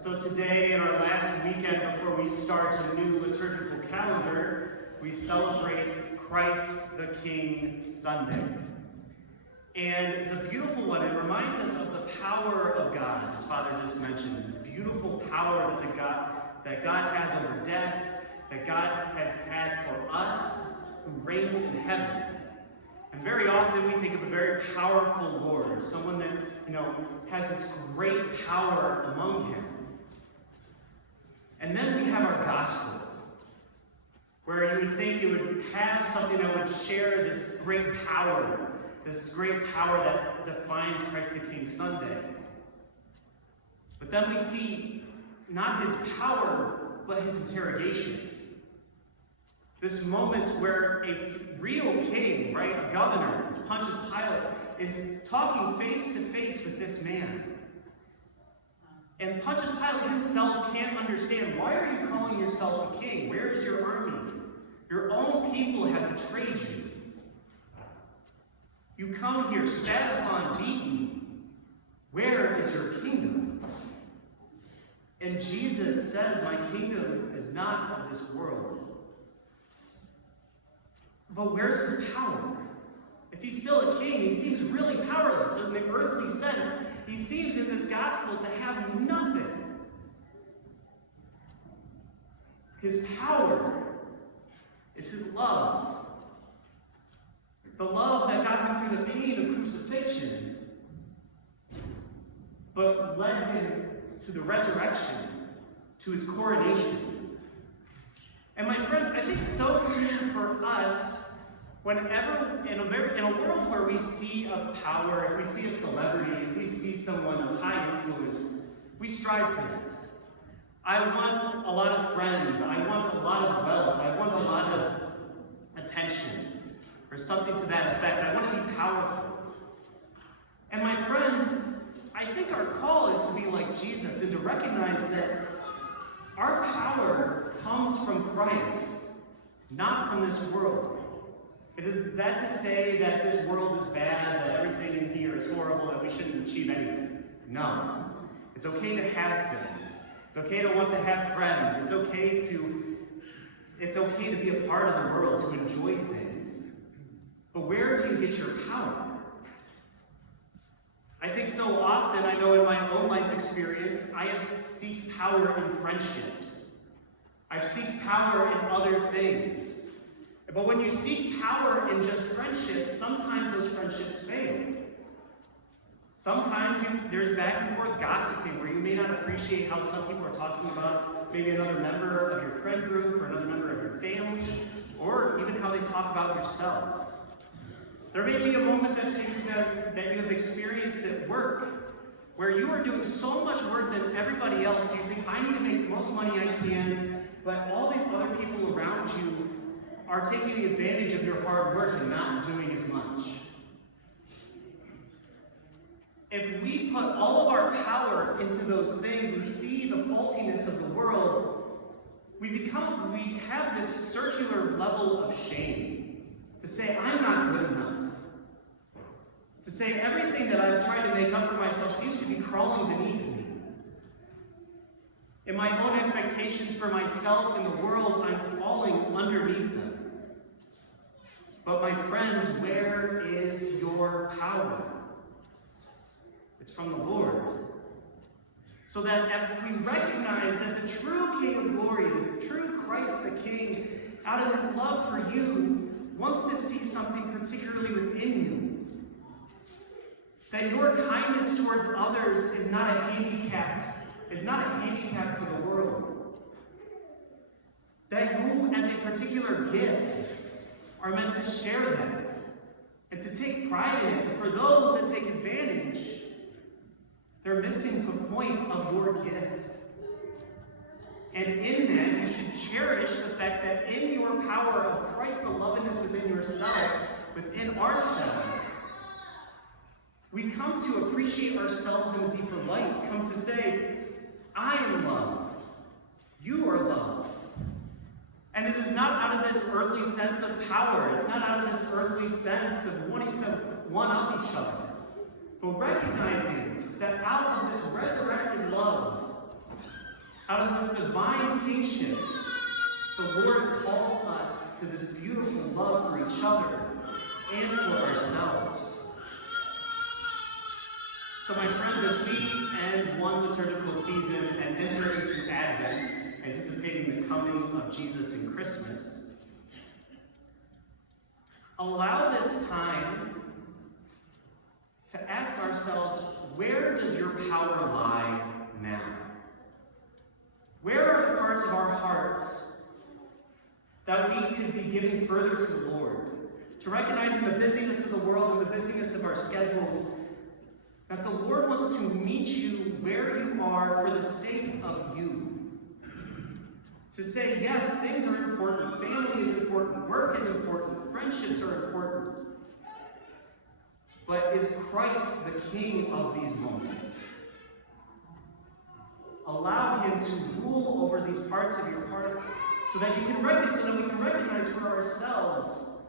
So today, in our last weekend before we start a new liturgical calendar, we celebrate Christ the King Sunday. And it's a beautiful one. It reminds us of the power of God, as Father just mentioned. This beautiful power that God has over death, that God has had for us, who reigns in heaven. And very often we think of a very powerful Lord, someone that, has this great power among him. And then we have our gospel, where you would think it would have something that would share this great power that defines Christ the King Sunday. But then we see not his power, but his interrogation. This moment where a real king, right, a governor, Pontius Pilate, is talking face to face with this man. And Pontius Pilate himself can't understand, why are you calling yourself a king? Where is your army? Your own people have betrayed you. You come here spat upon, beaten. Where is your kingdom? And Jesus says, my kingdom is not of this world. But where's his power? If he's still a king, he seems really powerless. In the earthly sense, he seems in this gospel to have nothing. His power is his love. The love that got him through the pain of crucifixion, but led him to the resurrection, to his coronation. And my friends, I think so too for us, whenever, in a world where we see a power, if we see a celebrity, if we see someone of high influence, we strive for that. I want a lot of friends, I want a lot of wealth, I want a lot of attention, or something to that effect. I want to be powerful. And my friends, I think our call is to be like Jesus and to recognize that our power comes from Christ, not from this world. It is that to say that this world is bad, that everything in here is horrible, that we shouldn't achieve anything. No. It's okay to have things. It's okay to want to have friends. It's okay to be a part of the world, to enjoy things. But where do you get your power? I think so often, I know in my own life experience, I have sought power in friendships. I've sought power in other things. But when you seek power in just friendships, sometimes those friendships fail. Sometimes there's back and forth gossiping where you may not appreciate how some people are talking about maybe another member of your friend group or another member of your family, or even how they talk about yourself. There may be a moment that you have experienced at work where you are doing so much work than everybody else. You think, I need to make the most money I can, but all these other people around you are taking advantage of your hard work and not doing as much. If we put all of our power into those things and see the faultiness of the world, we have this circular level of shame. To say, I'm not good enough. To say, everything that I've tried to make up for myself seems to be crawling beneath me. In my own expectations for myself and the world, I'm falling underneath them. But my friends, where is your power? It's from the Lord. So that if we recognize that the true King of glory, the true Christ the King, out of his love for you, wants to see something particularly within you. That your kindness towards others is not a handicap to the world. That you, as a particular gift, are meant to share that and to take pride in it. But for those that take advantage, they're missing the point of your gift. And in that, you should cherish the fact that in your power of Christ's belovedness within yourself, within ourselves, we come to appreciate ourselves in a deeper light, come to say, I am loved. You are loved. And it is not out of this earthly sense of power. It's not out of this earthly sense of wanting to one-up each other. But recognizing that out of this resurrected love, Out of this divine kingship, the Lord calls us to this beautiful love for each other and for ourselves. So my friends, as we end one liturgical season and enter into Advent, anticipating the coming of Jesus in Christmas, allow this time to ask ourselves, where does your power lie now? Where are the parts of our hearts that we could be giving further to the Lord? To recognize in the busyness of the world and the busyness of our schedules that the Lord wants to meet you where you are for the sake of you. To say, yes, things are important, family is important, work is important, friendships are important. But is Christ the King of these moments? Allow him to rule over these parts of your heart so that we can recognize for ourselves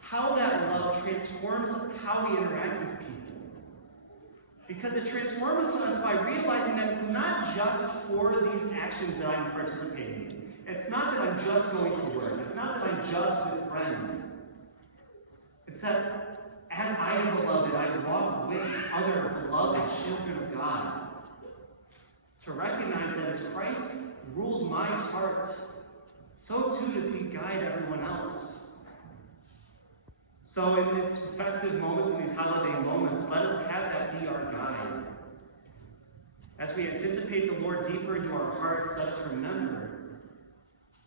how that love transforms how we interact with people. Because it transforms us by realizing that it's not just for these actions that I'm participating in. It's not that I'm just going to work. It's not that I'm just with friends. It's that as I am beloved, I walk with other beloved children of God. To recognize that as Christ rules my heart, so too does he guide everyone else. So in these festive moments, in these holiday moments, let us have that be our guide. As we anticipate the Lord deeper into our hearts, let us remember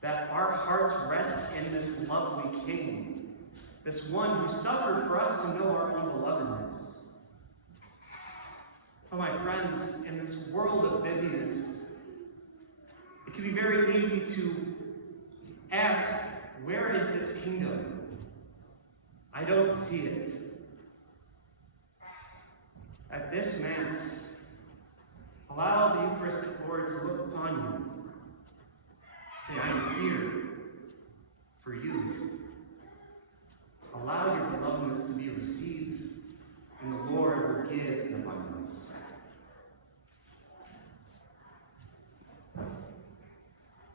that our hearts rest in this lovely King, this one who suffered for us to know our unbelovedness. Oh, my friends, in this world of busyness, it can be very easy to ask, where is this kingdom? I don't see it. At this Mass, allow the Eucharistic Lord to look upon you. Say, I am here for you.